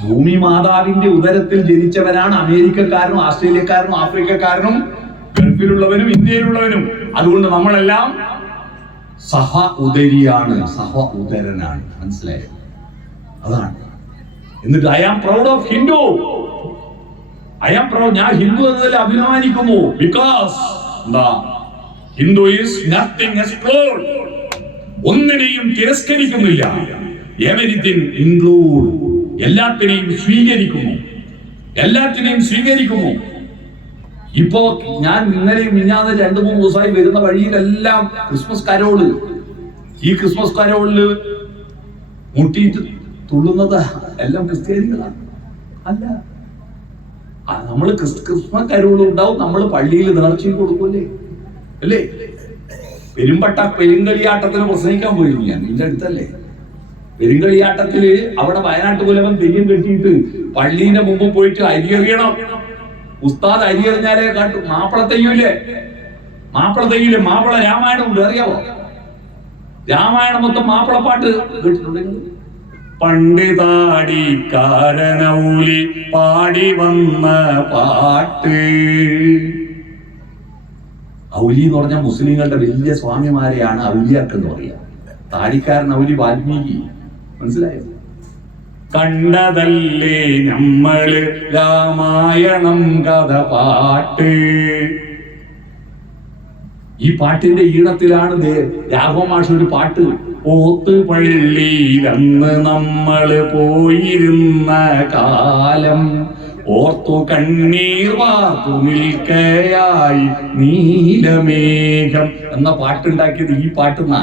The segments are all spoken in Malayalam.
ഭൂമി മാതാവിന്റെ ഉദരത്തിൽ ജനിച്ചവരാണ് അമേരിക്കക്കാരനും ഓസ്ട്രേലിയക്കാരനും ആഫ്രിക്കക്കാരനും ഗൾഫിലുള്ളവനും ഇന്ത്യയിലുള്ളവനും. അതുകൊണ്ട് നമ്മളെല്ലാം സഹ ഉദരിയാണ്, സഹ ഉദരനാണ്. മനസ്സിലായോ? അതാണ്. എന്നിട്ട് I am proud of Hindu. I am proud, ഞാൻ ഹിന്ദു എന്നതിൽ അഭിമാനിക്കുന്നു. Because Hindu is nothing explored, ഒന്നിനെയും തിരസ്കരിക്കുന്നില്ല. എവരിതിങ് ഇൻക്ലൂഡ്, എല്ലാത്തിനെയും സ്വീകരിക്കുന്നു, എല്ലാത്തിനെയും സ്വീകരിക്കുന്നു. ഇപ്പോ ഞാൻ ഇന്നലെയും മിഞ്ഞാന്ന് 2-3 ദിവസമായി വരുന്ന വഴിയിലെല്ലാം ക്രിസ്മസ് കരോള്. ഈ ക്രിസ്മസ് കരോളില് മുട്ടിയിട്ട് തുള്ളുന്നത് എല്ലാം ക്രിസ്ത്യാനികളാണ്. അല്ല, നമ്മള് ക്രിസ്മസ് കരോള് ഉണ്ടാവും, നമ്മൾ പള്ളിയിൽ നേർച്ചയും കൊടുക്കൂലേ, അല്ലേ? പെരുങ്കളിയാട്ടത്തിന് പ്രസംഗിക്കാൻ പോയിരുന്നു ഞാൻ, നിന്റെ അടുത്തല്ലേ. പെരുങ്കളിയാട്ടത്തില് അവിടെ വയനാട്ട് കുലവൻ തെയ്യം കെട്ടിയിട്ട് പള്ളീന്റെ മുമ്പ് പോയിട്ട് അരിയറിയണം. ഉസ്താദ് അരിയറിഞ്ഞാലേ കാട്ടു. മാപ്പിള തെയ്യൂലേ, മാപ്പിള രാമായണം ഉണ്ട്, അറിയാവോ? രാമായണം മൊത്തം മാപ്പിളപ്പാട്ട് കേട്ടിട്ടുണ്ടെങ്കിൽ പണ്ടിതാടിക്കാരനൗലി പാടി വന്ന പാട്ട്. ഔലി എന്ന് പറഞ്ഞാൽ മുസ്ലിങ്ങളുടെ വലിയ സ്വാമിമാരെയാണ് ഔലിയാക്കൾ എന്ന് പറയുക. താടിക്കാരൻ ഔലി വാൽമീകി. മനസ്സിലായോ? കണ്ടതല്ലേ നമ്മള് രാമായണം കഥ പാട്ട്. ഈ പാട്ടിന്റെ ഈണത്തിലാണ് രാഘവമാഷ് ഒരു പാട്ട്. ഓത്ത് പള്ളിയിലന്ന് നമ്മള് പോയിരുന്ന കാലം ഓർത്തു കണ്ണീർ വാർത്തു നിൽക്കയായി നീലമേഘം എന്ന പാട്ടുണ്ടാക്കിയത് ഈ പാട്ടെന്നാ.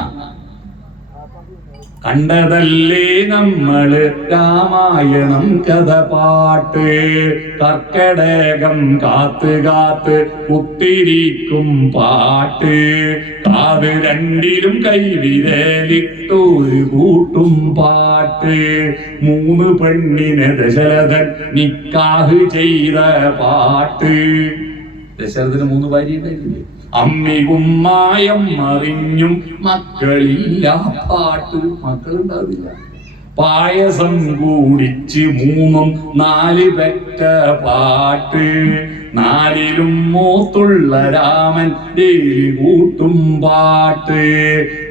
കണ്ടതല്ലേ നമ്മള് രാമായണം കഥ പാട്ട്. കർക്കടകം കാത്ത് കാത്ത് കുത്തിരിക്കും പാട്ട്. കാത് രണ്ടിലും കൈവിരലിട്ടൊരു കൂട്ടും പാട്ട്. 3 പെണ്ണിനെ ദശരഥൻ നിക്കാഹ് ചെയ്ത പാട്ട്. ദശരഥന് 3 ഭാര്യ ഉണ്ടായില്ലേ? അമ്മിയും മായം മറിഞ്ഞും മക്കളില്ല പാട്ട്. മക്കളുണ്ടാവില്ല. പായസം കൂടിച്ച് 3-4 പെറ്റ പാട്ട്. 4ലും മൂത്തുള്ള രാമൻ ദേവി കൂട്ടും പാട്ട്.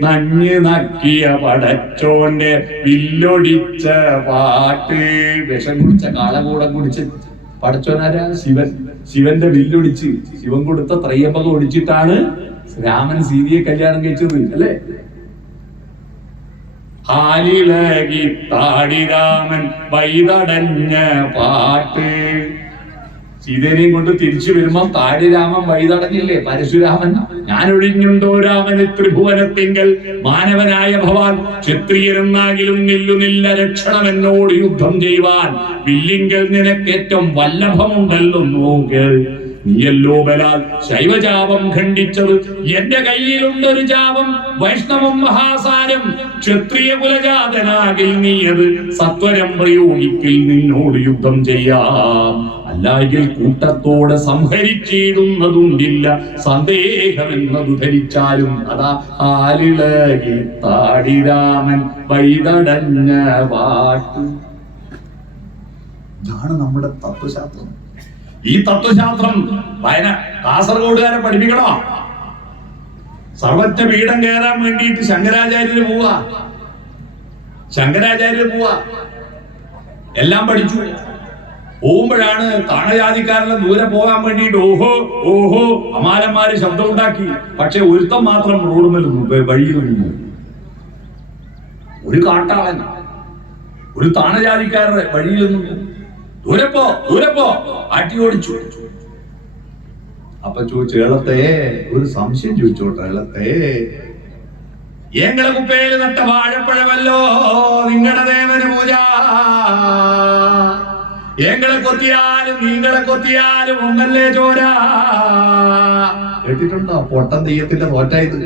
നഞ്ഞ് നക്കിയ പടച്ചോന്റെ വില്ലൊടിച്ച പാട്ട്. വിഷം കുടിച്ച കാളകൂടം കുടിച്ച് പടച്ചോനാരാ? ശിവൻ. ശിവന്റെ വില്ലൊടിച്ച്, ശിവൻ കൊടുത്ത ത്രയംബകം ഒടിച്ചിട്ടാണ് രാമൻ സീതയെ കല്യാണം കഴിച്ചത്, അല്ലേ? ഹാലിളകി താടി രാമൻ വൈതടഞ്ഞ പാട്ട്. സീതേനെയും കൊണ്ട് തിരിച്ചു വരുമ്പോ താടി രാമൻ വൈതടഞ്ഞില്ലേ? പരശുരാമൻ ഞാനൊഴിഞ്ഞുണ്ടോ രാമന് ത്രിഭുവനത്തിങ്കൽ മാനവനായ ഭവാൻ ക്ഷത്രിയരെന്നാകിലും നില്ലുനില്ല രക്ഷണം എന്നോട് യുദ്ധം ചെയ്യുവാൻ. വില്ലിങ്കൽ നിനക്കേറ്റവും വല്ലഭമുണ്ടല്ലോ നോക്ക്. നീയല്ലോ ബലാൽ ശൈവജാപം ഖണ്ഡിച്ചത്. എന്റെ കയ്യിലുണ്ടൊരു ജാപം വൈഷ്ണവം മഹാസാരം. ക്ഷത്രിയ കുലജാതനാകിൽ നീയത് സത്വരം പ്രയോഗിക്കിൽ നിന്നോട് യുദ്ധം ചെയ്യാം. അല്ലായെങ്കിൽ കൂട്ടത്തോടെ സംഹരിച്ചിടുന്നതുണ്ടില്ല സന്ദേഹമെന്നതു ധരിച്ചാലും. അതാ ആലിളകി താടിരാമൻ വൈതടഞ്ഞ പാട്ട്. ഇതാണ് നമ്മുടെ തത്വശാസ്ത്രം. ഈ തത്വശാസ്ത്രം കാസർഗോഡുകാരെ പഠിപ്പിക്കണോ? സർവജ്ഞ പീഠം കയറാൻ വേണ്ടിയിട്ട് ശങ്കരാചാര്യര് പോവാ. എല്ലാം പഠിച്ചു. പോകുമ്പോഴാണ് താണജാതിക്കാരെല്ലാം ദൂരെ പോകാൻ വേണ്ടിയിട്ട് ഓഹോ ഓഹോ അമാലന്മാര് ശബ്ദം ഉണ്ടാക്കി. പക്ഷെ ഒരുത്തം മാത്രം റോഡുമേൽ വഴിയിൽ നിന്നു. ഒരു കാട്ടാളൻ ഒരു താണജാതിക്കാരുടെ വഴിയിൽ നിന്നു. ദൂരെ പോ ആട്ടി ഓടിച്ചു. അപ്പൊ ചോദിച്ചു, ഏളത്തെ ഒരു സംശയം ചോദിച്ചോട്ടെ ഏളത്തെ, ഏങ്ങളെ കുപ്പയിൽ നട്ട വാഴപ്പഴമല്ലോ നിങ്ങളുടെ ദേവന് പൂജ. ഏങ്ങളെ കൊത്തിയാലും ഒന്നല്ലേ ചോര. കേട്ടിട്ടുണ്ടോ? പൊട്ടൻ തെയ്യത്തിന്റെ തോറ്റായത്.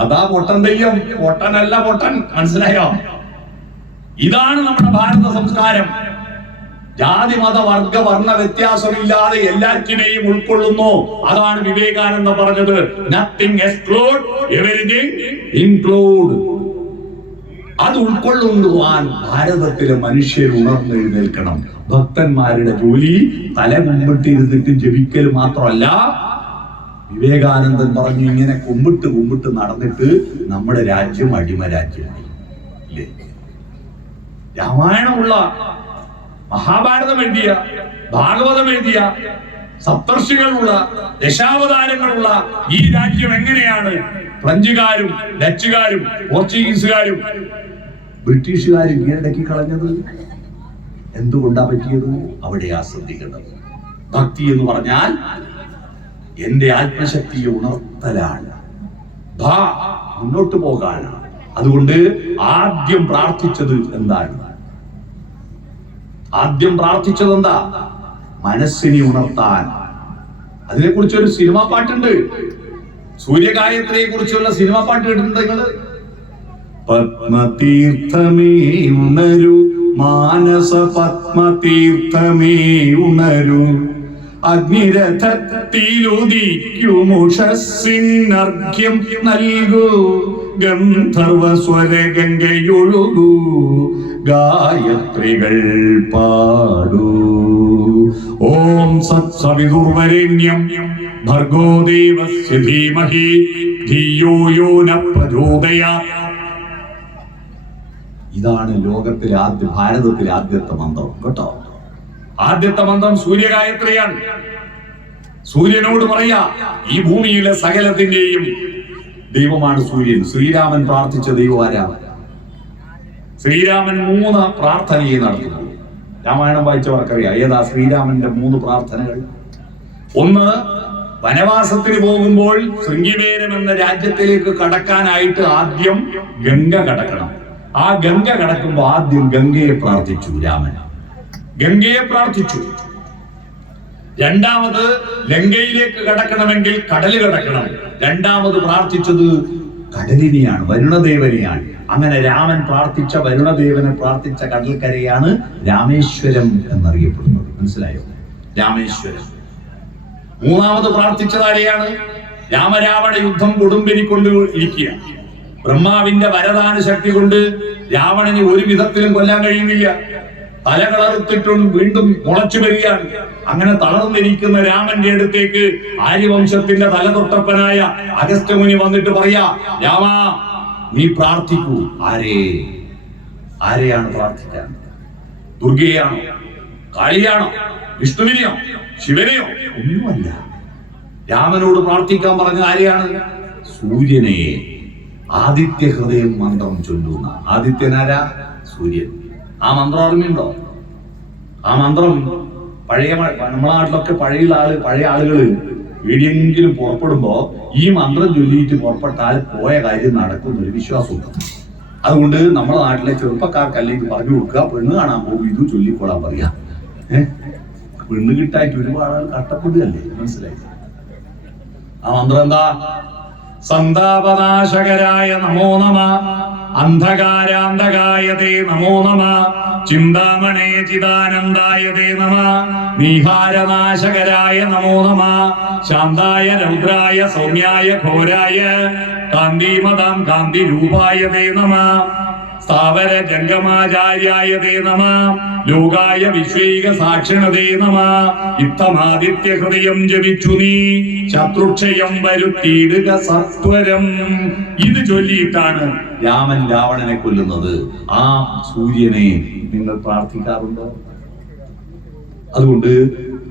അതാ പൊട്ടൻ തെയ്യം, പൊട്ടനല്ല പൊട്ടൻ. മനസ്സിലായോ? ഇതാണ് നമ്മുടെ ഭാരത സംസ്കാരം. ജാതി മത വർഗ വർണ്ണ വ്യത്യാസമില്ലാതെ എല്ലാറ്റിനെയും ഉൾക്കൊള്ളുന്നു. അതാണ് വിവേകാനന്ദ പറഞ്ഞത്, നത്തിങ് എക്സ്ക്ലൂഡ് എവരിതിങ് ഇൻക്ലൂഡ്. അത് ഉൾക്കൊള്ളുവാൻ ഭാരതത്തിലെ മനുഷ്യർ ഉണർന്നെഴുന്നേൽക്കണം. ഭക്തന്മാരുടെ ജോലി തല കുമ്പിട്ടിരുന്നിട്ട് ജപിക്കൽ മാത്രമല്ല. വിവേകാനന്ദൻ പറഞ്ഞു, ഇങ്ങനെ കുമ്പിട്ട് നടന്നിട്ട് നമ്മുടെ രാജ്യം അടിമ രാജ്യമായി. ഇല്ലേ? രാമായണമുള്ള, മഹാഭാരതം എഴുതിയ, ഭാഗവതം എഴുതിയ, സപ്തർഷികളുള്ള, ദശാവതാരങ്ങളുള്ള ഈ രാജ്യം എങ്ങനെയാണ് ഫ്രഞ്ചുകാരും ഡച്ചുകാരും പോർച്ചുഗീസുകാരും ബ്രിട്ടീഷുകാരും കീഴടക്കി കളഞ്ഞത്? എന്തുകൊണ്ടാ പറ്റിയത്? അവിടെയാ ശ്രദ്ധിക്കേണ്ടത്. ഭക്തി എന്ന് പറഞ്ഞാൽ എന്റെ ആത്മശക്തിയെ ഉണർത്തലാണ്, മുന്നോട്ട് പോകാനാണ്. അതുകൊണ്ട് ആദ്യം പ്രാർത്ഥിച്ചത് എന്താണ്? ആദ്യം പ്രാർത്ഥിച്ചത് എന്താ? മനസ്സിനെ ഉണർത്താൻ. അതിനെ കുറിച്ചൊരു സിനിമാ പാട്ടുണ്ട്. സൂര്യഗായത്രിയെ കുറിച്ചുള്ള സിനിമാ പാട്ട് കേട്ടിട്ടുണ്ട് നിങ്ങള്? പത്മതീർത്ഥമേ ഉണരു, മാനസ പത്മതീർത്ഥമേ ഉണരു, അഗ്നിരഥത്തിലുദിക്കുമുഷസ്സിനർഘ്യം നൽകൂ, ഗന്ധർവസ്വര ഗംഗയൊഴുകൂ, ഗായത്രികൾ പാടൂ. ഓം സത്സവിതുർവരേണ്യം ഭർഗോ ദേവസ്യ ധീമഹി ധിയോ യോ ന പ്രചോദയാത്. ഇതാണ് ലോകത്തിലെ ഭാരതത്തിലെ ആദ്യത്തെ മന്ത്രം കേട്ടോ. ആദ്യത്തെ മന്ത്രം സൂര്യഗായത്രിയാണ്. സൂര്യനോട് പറയാ, ഈ ഭൂമിയിലെ സകലത്തിന്റെയും ദൈവമാണ് സൂര്യൻ. ശ്രീരാമൻ പ്രാർത്ഥിച്ച ദൈവം ആരാ? ശ്രീരാമൻ 3 പ്രാർത്ഥനയെ നടത്തുന്നു. രാമായണം വായിച്ചവർക്കറിയാം ഏതാ ശ്രീരാമന്റെ 3 പ്രാർത്ഥനകൾ. ഒന്ന്, വനവാസത്തിന് പോകുമ്പോൾ ശൃംഗിവേരം എന്ന രാജ്യത്തിലേക്ക് കടക്കാനായിട്ട് ആദ്യം ഗംഗ കടക്കണം. ആ ഗംഗ കടക്കുമ്പോൾ ആദ്യം ഗംഗയെ പ്രാർത്ഥിച്ചു രാമൻ. ഗംഗയെ പ്രാർത്ഥിച്ചു. രണ്ടാമത്, ലങ്കയിലേക്ക് കടക്കണമെങ്കിൽ കടല് കടക്കണം. രണ്ടാമത് പ്രാർത്ഥിച്ചത് കടലിനെയാണ്, വരുണദേവനെയാണ്. അങ്ങനെ രാമൻ പ്രാർത്ഥിച്ച വരുണദേവനെ പ്രാർത്ഥിച്ച കടൽക്കരയാണ് രാമേശ്വരം എന്നറിയപ്പെടുന്നത്. മനസ്സിലായോ? രാമേശ്വരം. മൂന്നാമത് പ്രാർത്ഥിച്ചത് ആരെയാണ്? രാമരാവണ യുദ്ധം കൊടുമ്പിരിക്കൊണ്ട് ഇരിക്കുക. ബ്രഹ്മാവിന്റെ വരദാന ശക്തി കൊണ്ട് രാവണന് ഒരു വിധത്തിലും കൊല്ലാൻ കഴിയുന്നില്ല. തല കളർത്തിട്ടും വീണ്ടും മുളച്ചു വരികയാണ്. അങ്ങനെ തളർന്നിരിക്കുന്ന രാമന്റെ അടുത്തേക്ക് ആര്യവംശത്തിന്റെ തലതൊട്ടപ്പനായ അഗസ്ത്യമുനി വന്നിട്ട് പറയാ, രാമ നീ പ്രാർത്ഥിക്കൂ. ആരെയാണ് പ്രാർത്ഥിക്കാൻ? ദുർഗയാണോ, കാളിയാണോ, വിഷ്ണുവിനെയോ, ശിവനെയോ? ഒന്നുമല്ല. രാമനോട് പ്രാർത്ഥിക്കാൻ പറഞ്ഞ ആരെയാണ്? സൂര്യനെ. ആദിത്യ ഹൃദയം മന്ത്രം ചൊല്ലുന്ന ആദിത്യനാരാ? സൂര്യൻ. ആ മന്ത്രം ഓർമ്മയുണ്ടോ? ആ മന്ത്രം നമ്മുടെ നാട്ടിലൊക്കെ പഴയ ആളുകള് എവിടെയെങ്കിലും പുറപ്പെടുമ്പോ ഈ മന്ത്രം ചൊല്ലിയിട്ട് പുറപ്പെട്ടാൽ പോയ കാര്യം നടക്കുന്നൊരു വിശ്വാസമുണ്ട്. അതുകൊണ്ട് നമ്മുടെ നാട്ടിലെ ചെറുപ്പക്കാർക്കല്ലെങ്കിൽ പറഞ്ഞു കൊടുക്കുക, പെണ്ണ് കാണാൻ പോകും ഇത് ചൊല്ലിക്കൊള്ളാൻ പറയാ. പെണ്ണ് കിട്ടായിട്ട് ഒരുപാട് ആൾ കഷ്ടപ്പെടുകയല്ലേ. മനസ്സിലായി? ആ മന്ത്രം എന്താ? സന്താപനാശകരായ നമോ നമ, അന്ധകാരാന്തകായ തേ നമോ നമ, ചിന്താമണേ ചിദാനന്ദായ തേ നമ, നീഹാരനാശകരായ നമോ നമ, ശാന്തായ രൗദ്രായ സൗമ്യായ ഘോരായ കാന്തിമതാം കാന്തി രൂപായ തേ നമ, സ്ഥാവര ജംഗമാചാര്യായ തേ നമ, ലോകായ വിശ്വൈക സാക്ഷിണതേ നമ. ഇത്തമാദിത്യ ഹൃദയം ജപിച്ചു നീ ശത്രുക്ഷയം വരുത്തിയിടുക സത്വരം. ഇത് ചൊല്ലിയിട്ടാണ് രാമൻ രാവണനെ കൊല്ലുന്നത്. ആ സൂര്യനെ നിങ്ങൾ പ്രാർത്ഥിക്കാറുണ്ടോ? അതുകൊണ്ട്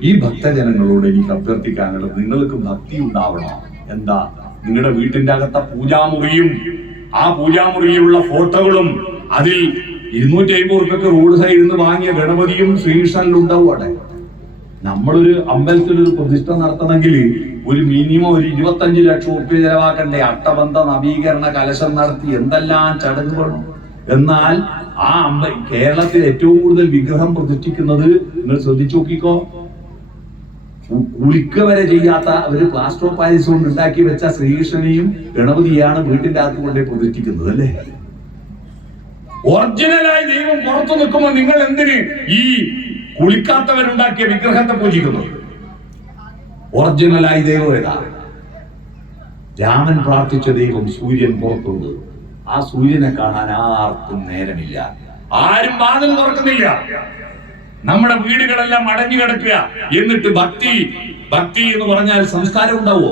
ഈ ഭക്തജനങ്ങളോട് എനിക്ക് അഭ്യർത്ഥിക്കാനുള്ളത്, നിങ്ങൾക്ക് ഭക്തി ഉണ്ടാവണം. എന്താ? നിങ്ങളുടെ വീട്ടിന്റെ അകത്തെ പൂജാമുറിയും ആ പൂജാമുറിയിലുള്ള ഫോട്ടോകളും അതിൽ 250 ഉറുപ്പിക്ക് റോഡ് സൈഡിൽ നിന്ന് വാങ്ങിയ ഗണപതിയും ശ്രീകൃഷ്ണനിലുണ്ടാവും. അവിടെ നമ്മളൊരു അമ്പലത്തിലൊരു പ്രതിഷ്ഠ നടത്തണമെങ്കിൽ ഒരു മിനിമം ഒരു 25 ലക്ഷം ഉറുപ്പിക ചെലവാക്കണ്ടേ? അട്ടബന്ധ നവീകരണ കലശം നടത്തി എന്തെല്ലാം ചടങ്ങുകളും. എന്നാൽ ആ കേരളത്തിൽ ഏറ്റവും കൂടുതൽ വിഗ്രഹം പ്രതിഷ്ഠിക്കുന്നത് നിങ്ങൾ ശ്രദ്ധിച്ചു നോക്കിക്കോ, കുളിക്ക വരെ ചെയ്യാത്ത ഒരു പ്ലാസ്റ്റർ ഓഫ് പാരീസ് കൊണ്ട് ഉണ്ടാക്കി വെച്ച ശ്രീകൃഷ്ണനെയും ഗണപതിയാണ് വീട്ടിന്റെ അകത്ത് കൊണ്ടേ പ്രതിഷ്ഠിക്കുന്നത്. അല്ലേ? ഒറിജിനലായി ദൈവം പുറത്തു നിൽക്കുമ്പോൾ നിങ്ങൾ എന്തിന് ഈ കുളിക്കാത്തവരുണ്ടാക്കിയ വിഗ്രഹത്തെ പൂജിക്കുന്നു? ഒറിജിനലായി ദൈവം ഏതാ? രാമൻ പ്രാർത്ഥിച്ച ദൈവം സൂര്യൻ പുറത്തുണ്ട്. ആ സൂര്യനെ കാണാൻ ആർക്കും നേരമില്ല. ആരും വാതിൽ തുറക്കുന്നില്ല. നമ്മുടെ വീടുകളെല്ലാം അടഞ്ഞു കിടക്കുക. എന്നിട്ട് ഭക്തി എന്ന് പറഞ്ഞാൽ സംസ്കാരം ഉണ്ടാവോ?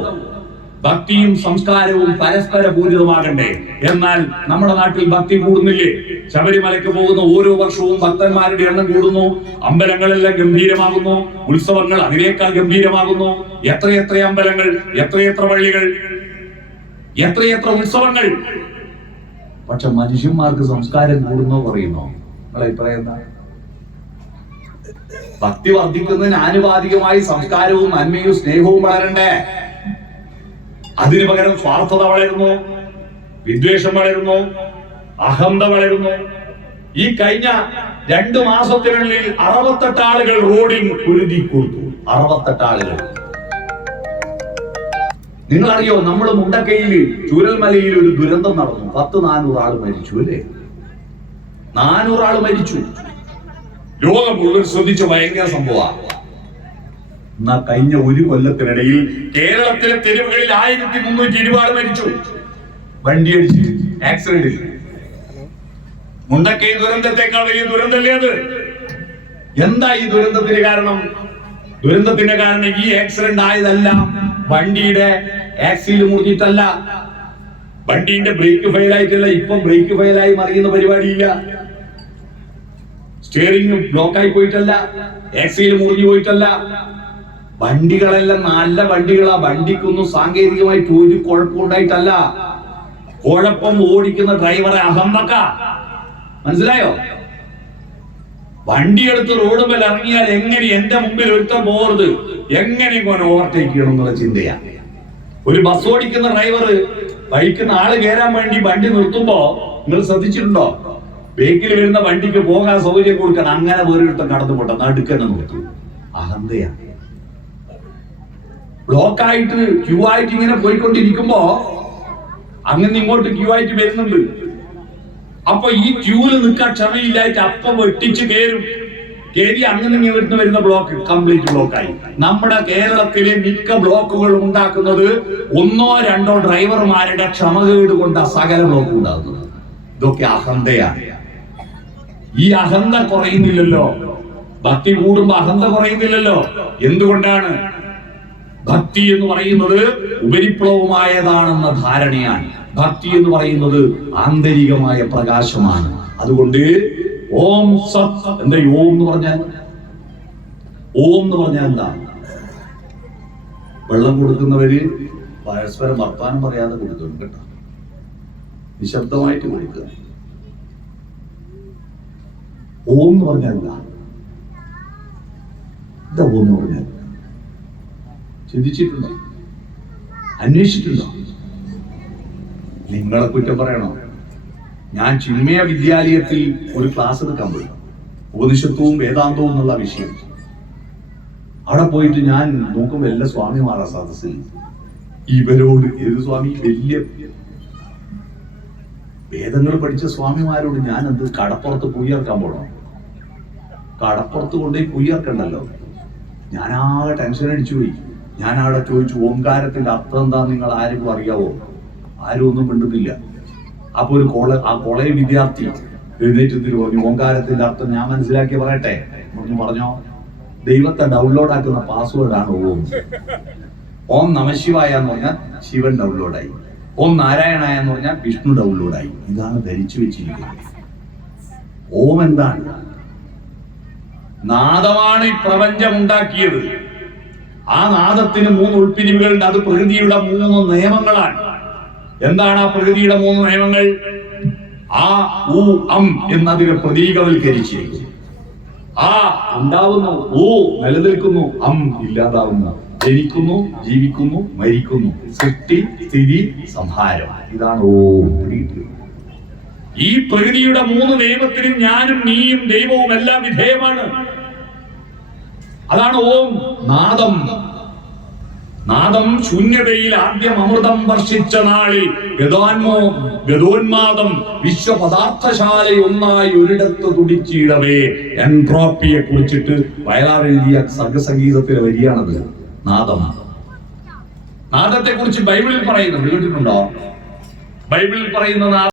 ഭക്തിയും സംസ്കാരവും പരസ്പര പൂരിതമാകണ്ടേ. എന്നാൽ നമ്മുടെ നാട്ടിൽ ഭക്തി കൂടുന്നില്ലേ? ശബരിമലയ്ക്ക് പോകുന്ന ഓരോ വർഷവും ഭക്തന്മാരുടെ എണ്ണം കൂടുന്നു. അമ്പലങ്ങളെല്ലാം ഗംഭീരമാകുന്നു. ഉത്സവങ്ങൾ അതിനേക്കാൾ ഗംഭീരമാകുന്നു. എത്രയെത്ര അമ്പലങ്ങൾ, എത്രയെത്ര പള്ളികൾ, എത്രയെത്ര ഉത്സവങ്ങൾ. പക്ഷെ മനുഷ്യന്മാർക്ക് സംസ്കാരം കൂടുന്നോ പറയുന്നോ? നിങ്ങളെ അഭിപ്രായം എന്താ? ഭക്തി വർദ്ധിക്കുന്നതിന് ആനുപാതികമായി സംസ്കാരവും നന്മയും സ്നേഹവും വളരണ്ടേ? അതിനു പകരം സ്വാർത്ഥത വളരുന്നു, വിദ്വേഷം വളരുന്നു, അഹന്ത വളരുന്നു. ഈ കഴിഞ്ഞ 2 മാസത്തിനുള്ളിൽ 68 ആളുകൾ റോഡിൽ കുരുതി കൊടുത്തു. 68 ആളുകൾ. നിങ്ങളറിയോ, നമ്മൾ മുണ്ടക്കയിൽ ചൂരൽമലയിൽ ഒരു ദുരന്തം നടന്നു. 400 ആൾ മരിച്ചു അല്ലേ? 400 ആൾ മരിച്ചു. ലോകം മുഴുവൻ ശ്രദ്ധിച്ച ഭയങ്കര സംഭവമാണ്. എന്നാൽ കഴിഞ്ഞ 1 കൊല്ലത്തിനിടയിൽ കേരളത്തിലെ തെരുവുകളിൽ 1320 ആൾ മരിച്ചു. വണ്ടിയടിച്ച് ആക്സിഡന്റിൽ. മുണ്ടക്കൈ ദുരന്തത്തെക്കാൾ വലിയ ദുരന്തമല്ലേ അത്? എന്താ ഈ ദുരന്തത്തിന് കാരണം? ദുരന്തത്തിന്റെ കാരണം ഈ ആക്സിഡന്റ് ആയതല്ല, വണ്ടിയുടെ ആക്സിൽ മുറിഞ്ഞിട്ടല്ല, വണ്ടിന്റെ ബ്രേക്ക് ഫെയിലായിട്ടല്ല. ഇപ്പം ബ്രേക്ക് ഫെയിലായി മറിയുന്ന പരിപാടിയില്ല. സ്റ്റിയറിംഗ് ബ്ലോക്കായി പോയിട്ടല്ല, ആക്സിൽ മുറിഞ്ഞു പോയിട്ടല്ല. വണ്ടികളെല്ലാം നല്ല വണ്ടികളാ. വണ്ടിക്കൊന്നും സാങ്കേതികമായിട്ട് ഒരു കുഴപ്പമുണ്ടായിട്ടല്ല. കുഴപ്പം ഓടിക്കുന്ന ഡ്രൈവറെ അഹമ്മക്ക. മനസ്സിലായോ? വണ്ടിയെടുത്ത് റോഡ് മേൽ ഇറങ്ങിയാൽ എങ്ങനെ എന്റെ മുമ്പിൽ ഒരുത്തം പോകരുത്, എങ്ങനെ ഓവർടേക്ക് ചെയ്യണം എന്നുള്ള ചിന്തയാ. ഒരു ബസ് ഓടിക്കുന്ന ഡ്രൈവർ ബൈക്കുന്ന ആള് കയറാൻ വേണ്ടി വണ്ടി നിർത്തുമ്പോ നിങ്ങൾ ശ്രദ്ധിച്ചിട്ടുണ്ടോ? ബേക്കിൽ വരുന്ന വണ്ടിക്ക് പോകാൻ സൗകര്യം കൊടുക്കണം. അങ്ങനെ വേറിട്ടം കടന്നു പോട്ടെ, നടുക്കന്നെ നിർത്തും. അഹന്തയാണ്. ബ്ലോക്കായിട്ട് ക്യൂ ആയിട്ട് ഇങ്ങനെ പോയിക്കൊണ്ടിരിക്കുമ്പോ അങ്ങനെ ഇങ്ങോട്ട് ക്യൂ ആയിട്ട് വരുന്നുണ്ട്. അപ്പൊ ഈ ക്യൂല് നിൽക്കാൻ ക്ഷമയില്ലായിട്ട് അപ്പം വെട്ടിച്ച് കയറി അങ്ങനെ വരുന്ന ബ്ലോക്ക് കംപ്ലീറ്റ് ബ്ലോക്കായി. നമ്മുടെ കേരളത്തിലെ മിക്ക ബ്ലോക്കുകൾ ഉണ്ടാക്കുന്നത് 1 or 2 ഡ്രൈവർമാരുടെ ക്ഷമകേട് കൊണ്ട് സകല ബ്ലോക്ക് ഉണ്ടാകുന്നത്. ഇതൊക്കെ അഹന്തയാണ്. ഈ അഹന്ത കുറയുന്നില്ലല്ലോ. ഭക്തി കൂടുമ്പോ അഹന്ത കുറയുന്നില്ലല്ലോ. എന്തുകൊണ്ടാണ്? ഭക്തി എന്ന് പറയുന്നത് ഉപരിപ്ലവമായതാണെന്ന ധാരണയാണ്. ഭക്തി എന്ന് പറയുന്നത് ആന്തരികമായ പ്രകാശമാണ്. അതുകൊണ്ട് ഓം സത്. എന്താ ഓം എന്ന് പറഞ്ഞാൽ? ഓം എന്ന് പറഞ്ഞാൽ എന്താ? വെള്ളം കൊടുക്കുന്നവര് പരസ്പരം വർത്താനം പറയാതെ കൊടുക്കണം കേട്ടോ. നിശബ്ദമായിട്ട് കൊടുക്കുക. ഓം എന്ന് പറഞ്ഞാൽ എന്താ? എന്താ ഓം എന്ന് പറഞ്ഞാൽ? ചിന്തിച്ചിട്ടുണ്ടോ? അന്വേഷിച്ചിട്ടുണ്ടോ? നിങ്ങളെ കുറ്റം പറയണോ? ഞാൻ ചിന്മയ വിദ്യാലയത്തിൽ ഒരു ക്ലാസ് എടുക്കാൻ പോയി. ഉപനിഷത്വവും വേദാന്തവും എന്നുള്ള വിഷയം. അവിടെ പോയിട്ട് ഞാൻ നോക്കുമ്പോൾ എല്ലാ സ്വാമിമാരാ സദസ്സിൽ. ഇവരോട് ഏത് സ്വാമി? വലിയ വേദങ്ങൾ പഠിച്ച സ്വാമിമാരോട് ഞാൻ എന്ത് കടപ്പുറത്ത് കുയ്യർക്കാൻ പോകണം? കടപ്പുറത്ത് കൊണ്ടുപോയി കുയ്യർക്കണ്ടല്ലോ. ഞാനാകെ ടെൻഷൻ അടിച്ചു പോയി. ഞാൻ അവിടെ ചോദിച്ചു, ഓംകാരത്തിന്റെ അർത്ഥം എന്താ നിങ്ങൾ ആർക്കും അറിയാവോ? ആരും ഒന്നും മിണ്ടുന്നില്ല. അപ്പൊ ഒരു കോളേജ് വിദ്യാർത്ഥി എഴുന്നേറ്റ് പറഞ്ഞു, ഓംകാരത്തിന്റെ അർത്ഥം ഞാൻ മനസ്സിലാക്കി പറയട്ടെ. പറഞ്ഞോ, ദൈവത്തെ ഡൗൺലോഡ് ആക്കുന്ന പാസ്വേഡാണ് ഓം. ഓം നമശിവായ എന്ന് പറഞ്ഞാൽ ശിവൻ ഡൗൺലോഡായി. ഓം നാരായണായ എന്ന് പറഞ്ഞാൽ വിഷ്ണു ഡൗൺലോഡായി. ഇതാണ് ധരിച്ചു വെച്ചിരിക്കുന്നത്. ഓം എന്താണ്? നാദമാണ് ഈ പ്രപഞ്ചം ഉണ്ടാക്കിയത്. ആ നാദത്തിന് 3 ഉൾപ്പിരിവുകളുണ്ട്. അത് പ്രകൃതിയുടെ 3 നിയമങ്ങളാണ്. എന്താണ് ആ പ്രകൃതിയുടെ 3 നിയമങ്ങൾ? ആ ഉ അം എന്നതിനെ പ്രതീകവൽക്കരിച്ചിരിക്കുന്നു. ആ ഉണ്ടാവുന്നു, ഓ നിലനിൽക്കുന്നു, അം ഇല്ലാതാവുന്നു, ജനിക്കുന്നു, ജീവിക്കുന്നു, മരിക്കുന്നു, സൃഷ്ടി, സ്ഥിതി, സംഹാരം. ഇതാണ് ഓം. ഈ പ്രകൃതിയുടെ 3 നിയമത്തിനും ഞാനും നീയും ദൈവവും എല്ലാം വിധേയമാണ്. അതാണ് ഓം. നാദം. നാദം ശൂന്യതയിൽ ആദ്യം അമൃതം വർഷിച്ച നാളിൽ ഗതോന്മാദം വിശ്വപദാർത്ഥശാല ഒന്നായി ഒരിടത്ത് തുടിച്ചിടവേ. എൻട്രോപ്പിയെ കുറിച്ചിട്ട് വയലാർ എഴുതിയ സർഗസംഗീതത്തിലെ വരിയാണത്. നാദം. നാദത്തെ കുറിച്ച് ബൈബിളിൽ പറയുന്നുണ്ട്. കേട്ടിട്ടുണ്ടോ? ബൈബിളിൽ പറയുന്ന